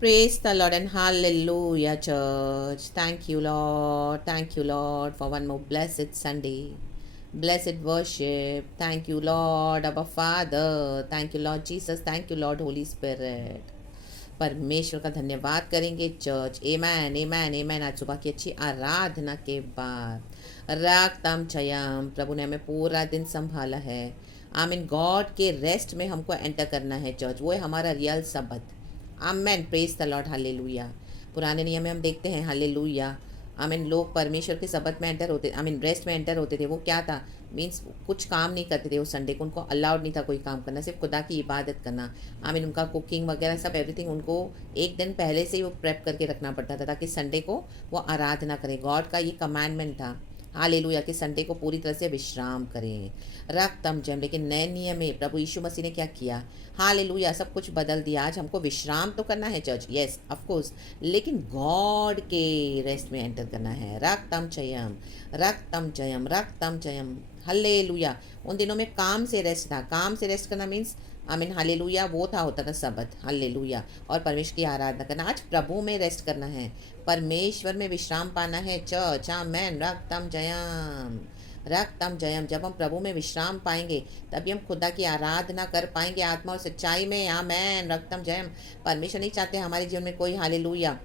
Praise the Lord and hallelujah, church. Thank you, Lord. Thank you, Lord, for one more blessed Sunday. Blessed worship. Thank you, Lord, our Father. Thank you, Lord Jesus. Thank you, Lord, Holy Spirit. परमेश्वर का धन्यवाद करेंगे church. एमैन एमैन एमैन। आज सुबह की अच्छी आराधना के बाद रागतम चयम प्रभु ने हमें पूरा दिन संभाला है। आमीन। गॉड के रेस्ट में हमको एंटर करना है चर्च, वो है हमारा रियल सबत। Amen. Praise the Lord. Hallelujah. पुराने नियम में हम देखते हैं हालेलुया, आमीन, लोग परमेश्वर के सबत में एंटर होते, आमीन, रेस्ट में एंटर होते थे। वो क्या था, मीन्स कुछ काम नहीं करते थे उस संडे को, उनको अलाउड नहीं था कोई काम करना, सिर्फ खुदा की इबादत करना। आमीन। उनका कुकिंग वगैरह सब एवरीथिंग उनको एक दिन पहले से ही वो प्रेप करके रखना पड़ता था ताकि संडे को वो आराधना करें। गॉड का ये कमांडमेंट था हालेलुया कि संडे को पूरी तरह से विश्राम करें, रक्तम जम। लेकिन नए नियम में प्रभु यीशु मसीह ने क्या किया, हालेलुया, सब कुछ बदल दिया। आज हमको विश्राम तो करना है चर्च, यस ऑफ कोर्स, लेकिन गॉड के रेस्ट में एंटर करना है। रक्तम चयम रक्तम जयम रक्तम जयम। हालेलुया। उन दिनों में काम से रेस्ट था, काम से रेस्ट करना मीन्स आमीन हालेलुया, वो था होता था सबत हालेलुया, और परमेश्वर की आराधना करना। आज प्रभु में रेस्ट करना है, परमेश्वर में विश्राम पाना है चर्च। आमेन। रक्तम जयम रक्तम जयम। जब हम प्रभु में विश्राम पाएंगे तभी हम खुदा की आराधना कर पाएंगे आत्मा और सच्चाई में। आमेन। रक्तम जयम। परमेश्वर नहीं चाहते हमारे जीवन में कोई हालेलुया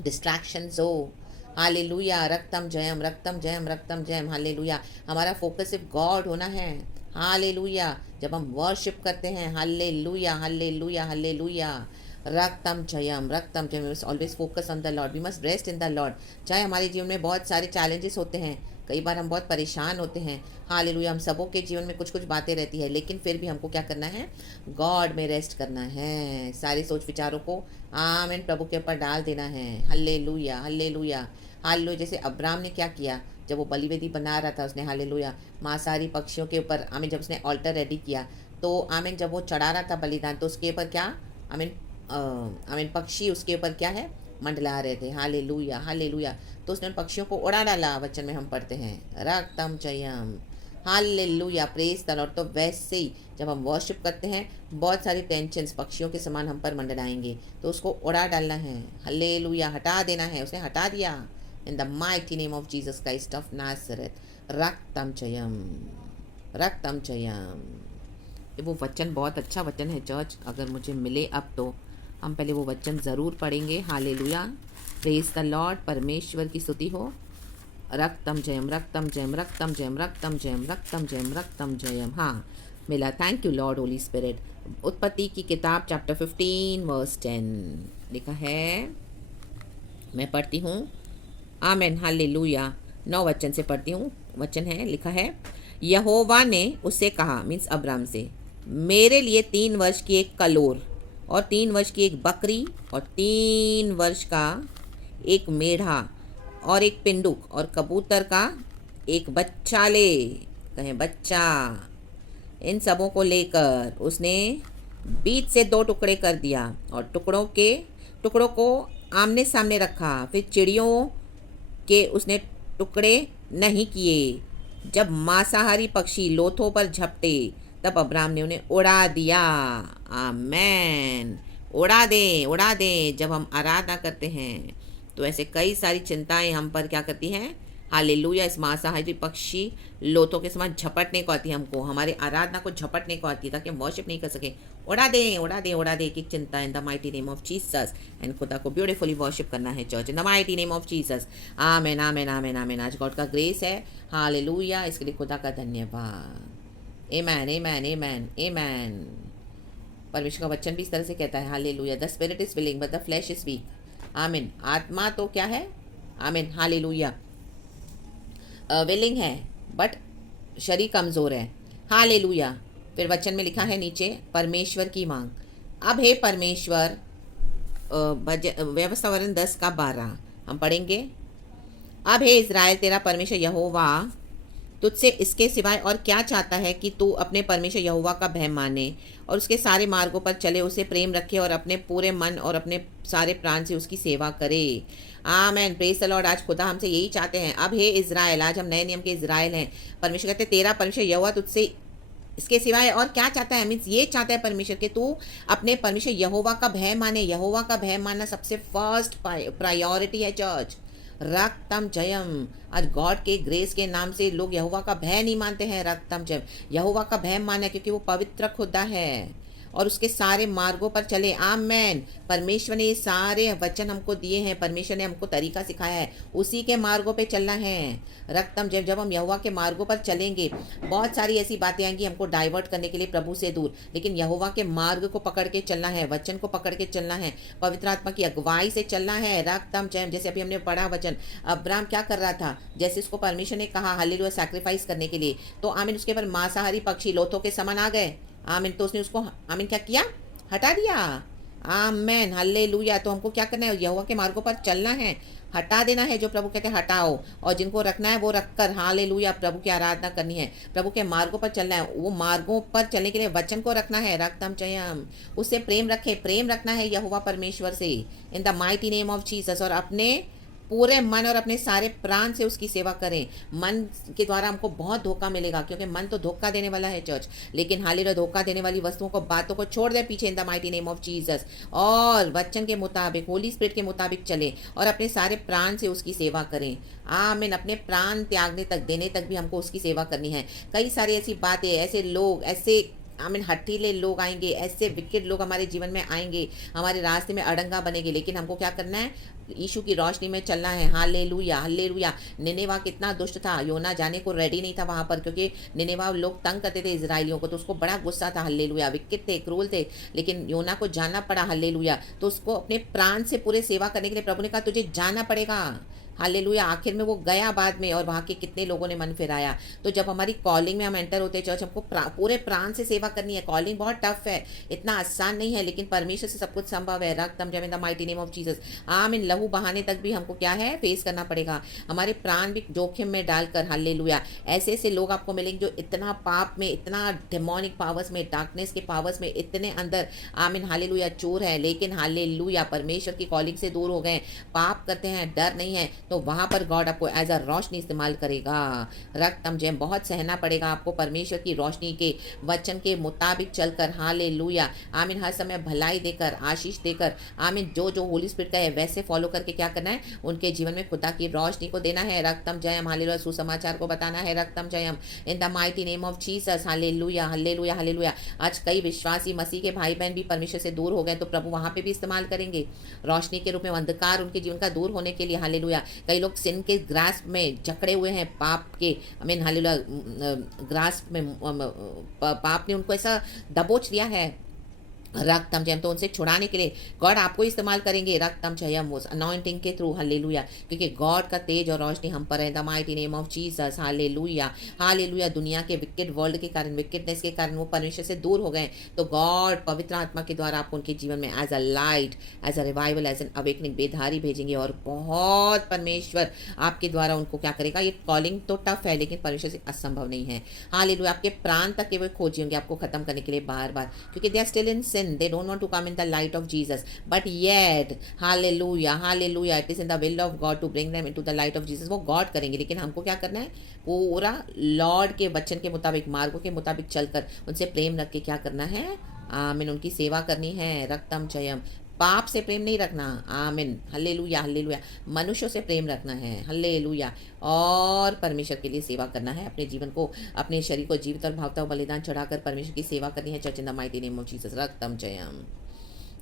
डिस्ट्रैक्शंस हो। हालेलुया। रक्तम जयम रक्तम जयम रक्तम जयम। हालेलुया। हमारा फोकस सिर्फ गॉड होना है। हालेलुया। जब हम वर्शिप करते हैं हालेलुया हालेलुया हालेलुया। रक्तम जयम रक्तम जयम। Always focus on the Lord, we must rest in the Lord. चाहे हमारे जीवन में बहुत सारे चैलेंजेस होते हैं, कई बार हम बहुत परेशान होते हैं हालेलुया, हम सबों के जीवन में कुछ कुछ बातें रहती है, लेकिन फिर भी हमको क्या करना है, गॉड में रेस्ट करना है। सारे सोच विचारों को आमीन प्रभु के ऊपर डाल देना है। Hallelujah hallelujah hallelujah. जैसे अब्राम ने क्या किया, जब वो बलिवेदी बना रहा था उसने हालेलुया मांसाहारी पक्षियों के ऊपर आमीन, जब उसने ऑल्टर रेडी किया तो आमीन, जब वो चढ़ा रहा था बलिदान तो उसके ऊपर क्या आमीन आमीन पक्षी उसके ऊपर क्या है, मंडला रहे थे। Hallelujah hallelujah. तो उसने उन पक्षियों को उड़ा डाला, वचन में हम पढ़ते हैं रक्तम चयम। हालेलुया। Praise the Lord. तो वैसे ही जब हम वर्शिप करते हैं बहुत सारी टेंशन्स पक्षियों के समान हम पर मंडराएंगे, तो उसको उड़ा डालना है। हालेलुया। हटा देना है। उसने हटा दिया in the mighty name of Jesus Christ of Nazareth. रक्तम चयम रक्तम चयम। वो वचन बहुत अच्छा वचन है चर्च, अगर मुझे मिले अब तो हम पहले वो वचन ज़रूर पढ़ेंगे। हालेलुया। Praise the Lord. परमेश्वर की स्तुति हो। रक्तम जयम रक्तम जयम रक्तम जयम रक्तम जयम रक्तम जयम रक्तम जयम। हाँ मिला। Thank you Lord Holy spirit. उत्पत्ति की किताब चैप्टर 15 वर्स 10 लिखा है, मैं पढ़ती हूँ। Amen hallelujah. 9 वचन से पढ़ती हूँ। वचन है, लिखा है, यहोवा ने उससे कहा, मीन्स अब्राम से, मेरे लिए 3 वर्ष की एक कलोर और 3 वर्ष की एक बकरी और 3 वर्ष का एक मेढ़ा और एक पिंडुक और कबूतर का एक बच्चा ले। कहें बच्चा। इन सबों को लेकर उसने बीच से 2 टुकड़े कर दिया और टुकड़ों को आमने सामने रखा। फिर चिड़ियों के उसने टुकड़े नहीं किए। जब मांसाहारी पक्षी लोथों पर झपटे तब अब्राम ने उन्हें उड़ा दिया। आमेन। उड़ा दे उड़ा दे। जब हम आराधना करते हैं तो ऐसे कई सारी चिंताएं हम पर क्या करती हैं, हालेलुया, इस मांसाहारी पक्षी लोथों के समान झपटने को आती है हमको, हमारे आराधना को झपटने को आती है ताकि हम वर्शिप नहीं कर सके। उड़ा दे उड़ा दे उड़ा दे एक चिंता in the mighty name of Jesus. And खुदा को ब्यूटीफुली वर्शिप करना है church in the mighty name of Jesus. Amen amen amen amen. आज गॉड का ग्रेस है हालेलुया, इसके लिए खुदा का धन्यवाद। आमेन आमेन आमेन आमेन। परमेश्वर का वचन भी इस तरह से कहता है hallelujah, the spirit is willing but the flash is weak. आमीन। आत्मा तो क्या है, आमीन हालेलुया, विलिंग है बट शरीर कमज़ोर है। हालेलुया। फिर वचन में लिखा है नीचे, परमेश्वर की मांग। अब हे परमेश्वर, व्यवस्था वरन 10 का 12 हम पढ़ेंगे। अब हे इज़राइल, तेरा परमेश्वर यहोवा तुझसे इसके सिवाय और क्या चाहता है कि तू अपने परमेश्वर यहोवा का भय माने और उसके सारे मार्गों पर चले, उसे प्रेम रखे और अपने पूरे मन और अपने सारे प्राण से उसकी सेवा करे। आमेन। Praise the Lord. आज खुदा हमसे यही चाहते हैं। अब हे इज़राइल, आज हम नए नियम के इज़राइल हैं। परमेश्वर कहते हैं तेरा परमेश्वर यहोवा तुझसे इसके सिवाय और क्या चाहता है? मीन्स ये चाहता है परमेश्वर के तू अपने परमेश्वर यहोवा का भय माने। यहोवा का भय मानना सबसे फर्स्ट प्रायोरिटी है चर्च। रक्तम जयम। आज गॉड के ग्रेस के नाम से लोग यहोवा का भय नहीं मानते हैं। रक्तम जयम, यहोवा का भय माने क्योंकि वो पवित्र खुदा है और उसके सारे मार्गों पर चले। आमेन। परमेश्वर ने ये सारे वचन हमको दिए हैं, परमेश्वर ने हमको तरीका सिखाया है, उसी के मार्गों पे चलना है। रक्तम जब हम यहोवा के मार्गों पर चलेंगे, बहुत सारी ऐसी बातें आएंगी हमको डाइवर्ट करने के लिए प्रभु से दूर, लेकिन यहोवा के मार्ग को पकड़ के चलना है, वचन को पकड़ के चलना है, पवित्र आत्मा की अगुवाई से चलना है। रक्तम जयम, जैसे अभी हमने पढ़ा वचन, अब्राहम क्या कर रहा था? जैसे उसको परमेश्वर ने कहा हालेलुया सैक्रिफाइस करने के लिए, तो आमीन उसके पर मांसाहारी पक्षी लोथों के समान आ गए। आमीन। तो उसने उसको आमीन क्या किया? हटा दिया। Amen hallelujah. तो हमको क्या करना है? यहोवा के मार्गों पर चलना है, हटा देना है जो प्रभु कहते हैं हटाओ, और जिनको रखना है वो रखकर हालेलुया प्रभु की आराधना करनी है, प्रभु के मार्गों पर चलना है। वो मार्गों पर चलने के लिए वचन को रखना है। रक्तम चयम, उससे प्रेम रखे, प्रेम रखना है यहोवा परमेश्वर से इन the mighty name of Jesus, और अपने पूरे मन और अपने सारे प्राण से उसकी सेवा करें। मन के द्वारा हमको बहुत धोखा मिलेगा, क्योंकि मन तो धोखा देने वाला है चर्च, लेकिन हालेलुया धोखा देने वाली वस्तुओं को, बातों को छोड़ दे पीछे इन the mighty name of Jesus, और वचन के मुताबिक, होली स्पिरिट के मुताबिक चले और अपने सारे प्राण से उसकी सेवा करें। आमीन। अपने प्राण त्यागने तक, देने तक भी हमको उसकी सेवा करनी है। कई सारी ऐसी बातें, ऐसे लोग, ऐसे आमीन हठीले लोग आएंगे, ऐसे विकेट लोग हमारे जीवन में आएंगे, हमारे रास्ते में अड़ंगा बनेंगे, लेकिन हमको क्या करना है? यीशु की रोशनी में चलना है। Hallelujah hallelujah. निनेवा कितना दुष्ट था, योना जाने को रेडी नहीं था वहां पर, क्योंकि निनेवा लोग तंग करते थे इजराइलियों को, तो उसको बड़ा गुस्सा था। हालेलुया। विकेट थे, क्रूल थे, लेकिन योना को जाना पड़ा। हालेलुया। तो उसको अपने प्राण से पूरे सेवा करने के लिए प्रभु ने कहा तुझे जाना पड़ेगा। हालेलुया। आखिर में वो गया बाद में, और वहाँ के कितने लोगों ने मन फिराया। तो जब हमारी कॉलिंग में हम एंटर होते हैं चर्च, हमको पूरे प्राण से सेवा करनी है। कॉलिंग बहुत टफ है, इतना आसान नहीं है, लेकिन परमेश्वर से सब कुछ संभव है। रक्तम जब इन the mighty name of Jesus. आमीन। लहू बहाने तक भी हमको क्या है? फेस करना पड़ेगा, हमारे प्राण भी जोखिम में डालकर। हालेलुया। ऐसे ऐसे लोग आपको मिलेंगे जो इतना पाप में, इतना डेमोनिक पावर्स में, डार्कनेस के पावर्स में, इतने अंदर आमीन हालेलुया चोर है, लेकिन हालेलुया परमेश्वर की कॉलिंग से दूर हो गए, पाप करते हैं, डर नहीं है, तो वहां पर गॉड आपको एज अ रोशनी इस्तेमाल करेगा। रक्तम जयम। बहुत सहना पड़ेगा आपको परमेश्वर की रोशनी के वचन के मुताबिक चलकर। हालेलुया। आमीन। हर समय भलाई देकर, आशीष देकर, आमीन जो जो होली स्पिरिट का है वैसे फॉलो करके क्या करना है? उनके जीवन में खुदा की रोशनी को देना है। रक्तम जयम हालेलुया। सुसमाचार को बताना है। रक्तम जयम in the mighty name of Jesus. Hallelujah hallelujah hallelujah. आज कई विश्वासी मसीह के भाई बहन भी परमेश्वर से दूर हो गए, तो प्रभु वहां पे भी इस्तेमाल करेंगे रोशनी के रूप में, अंधकार उनके जीवन का दूर होने के लिए। हालेलुया। कई लोग सिन के ग्रास्प में जकड़े हुए हैं, पाप के आई मीन हालेलुया ग्रास्प में, पाप ने उनको ऐसा दबोच लिया है। रक्तम जयम। तो उनसे छुड़ाने के लिए गॉड आपको इस्तेमाल करेंगे। रक्तम जयम उस अनॉइंटिंग के थ्रू। हालेलुया। क्योंकि गॉड का तेज और रोशनी हम पर है। The mighty name of Jesus. Hallelujah hallelujah. दुनिया के विकेट वर्ल्ड के कारण, विकेटनेस के कारण वो परमेश्वर से दूर हो गए, तो गॉड पवित्र आत्मा के द्वारा आपको उनके जीवन में as a light, as a revival, as an awakening बेधारी भेजेंगे, और बहुत परमेश्वर आपके द्वारा उनको क्या करेगा। ये कॉलिंग तो टफ है, लेकिन परमेश्वर से असंभव नहीं है। हालेलुया। आपके प्राण तक के वो खोजी होंगे आपको खत्म करने के लिए बार बार, क्योंकि they are still in sin, they don't want to come in the light of Jesus, but yet hallelujah hallelujah it is in the will of God to bring them into the light of Jesus। वो God करेंगे, लेकिन हमको क्या करना है? पूरा Lord के वचन के मुताबिक, मार्गों के मुताबिक चलकर उनसे प्रेम रख के क्या करना है? आमीन। उनकी सेवा करनी है। रक्तम जयम। पाप से प्रेम नहीं रखना। आमीन हल्लेलुया हल्लेलुया। मनुष्यों से प्रेम रखना है। हल्लेलुया। और परमेश्वर के लिए सेवा करना है। अपने जीवन को, अपने शरीर को जीवित और भावता हुआ बलिदान चढ़ाकर परमेश्वर की सेवा करनी है। Church in the mighty name of Jesus. रक्तम जयम।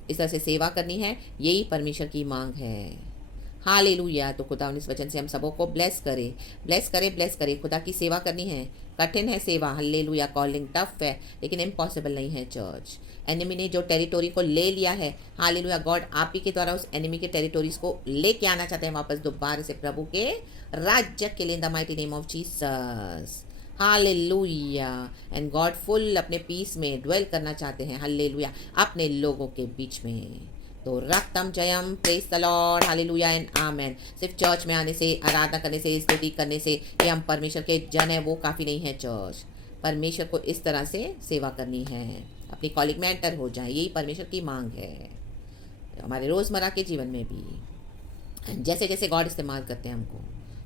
इस तरह से सेवा करनी है, यही परमेश्वर की मांग है। हालेलुया। तो खुदा इस वचन से हम सबों को ब्लेस करे, ब्लेस करे, ब्लेस करे। खुदा की सेवा करनी है, कठिन है सेवा। हल्लेलुया। कॉलिंग टफ है, लेकिन इम्पॉसिबल नहीं है चर्च। एनिमी ने जो टेरिटोरी को ले लिया है, हालेलुया, गॉड आप ही के द्वारा उस एनिमी के टेरिटोरीज को लेके आना चाहते हैं वापस दोबारा से प्रभु के राज्य के लिए। इन the mighty name of Jesus. Hallelujah. And God full अपने पीस में ड्वेल करना चाहते हैं। हालेलुया। अपने लोगों के बीच में। तो रक्तम जयम। Praise the Lord. Hallelujah and amen. सिर्फ चर्च में आने से, आराधना करने से, स्तुति करने से कि हम परमेश्वर के जन हैं, वो काफ़ी नहीं है चर्च। परमेश्वर को इस तरह से सेवा करनी है, अपनी कॉलिंग में एंटर हो जाए, यही परमेश्वर की मांग है हमारे रोज़मर्रा के जीवन में भी। जैसे जैसे गॉड इस्तेमाल करते हैं हमको,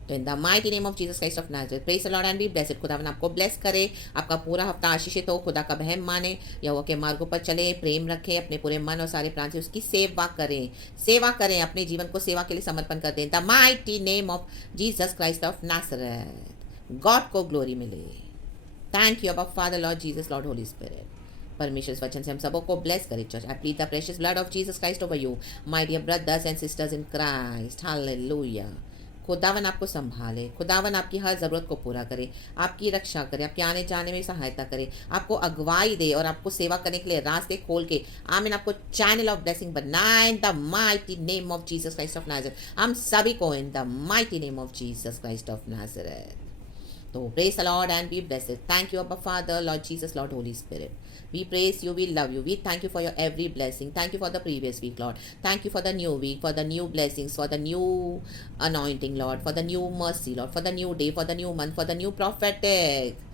तो इन the mighty name of Jesus Christ of Nazareth, praise the Lord and be blessed. खुदावन आपको ब्लेस करे, आपका पूरा हफ्ता आशीषित हो, खुदा का बहम माने, यहोवा के मार्गों पर चले, प्रेम रखें, अपने पूरे मन और सारे प्राण से उसकी सेवा करें, अपने जीवन को सेवा के लिए समर्पण कर दें। The mighty name of Jesus Christ of Nazareth, God को ग्लोरी मिले। Thank you Abba father, Lord Jesus, Lord Holy Spirit. परमेश्वर इस वचन से हम सबों को ब्लेस करे। Church, I plead the precious blood of Jesus Christ over you, my dear brothers and sisters in Christ. Hallelujah. खुदावन आपको संभाले, खुदावन आपकी हर ज़रूरत को पूरा करे, आपकी रक्षा करे, आपके आने जाने में सहायता करे, आपको अगुवाई दे और आपको सेवा करने के लिए रास्ते खोल के आमीन आपको चैनल ऑफ ब्लेसिंग बनाए इन the mighty name of Jesus Christ of Nazareth. हम सभी को इन the mighty name of Jesus Christ of Nazareth. So praise the Lord and be blessed. Thank you, Abba Father, Lord Jesus, Lord Holy Spirit. We praise you, we love you. We thank you for your every blessing. Thank you for the previous week, Lord. Thank you for the new week, for the new blessings, for the new anointing, Lord, for the new mercy, Lord, for the new day, for the new month, for the new prophetic.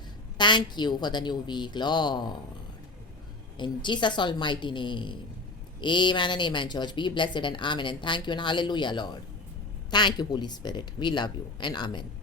Thank you for the new week, Lord. In Jesus' almighty name. Amen and amen, church. Be blessed and amen. And thank you and hallelujah, Lord. Thank you, Holy Spirit. We love you and amen.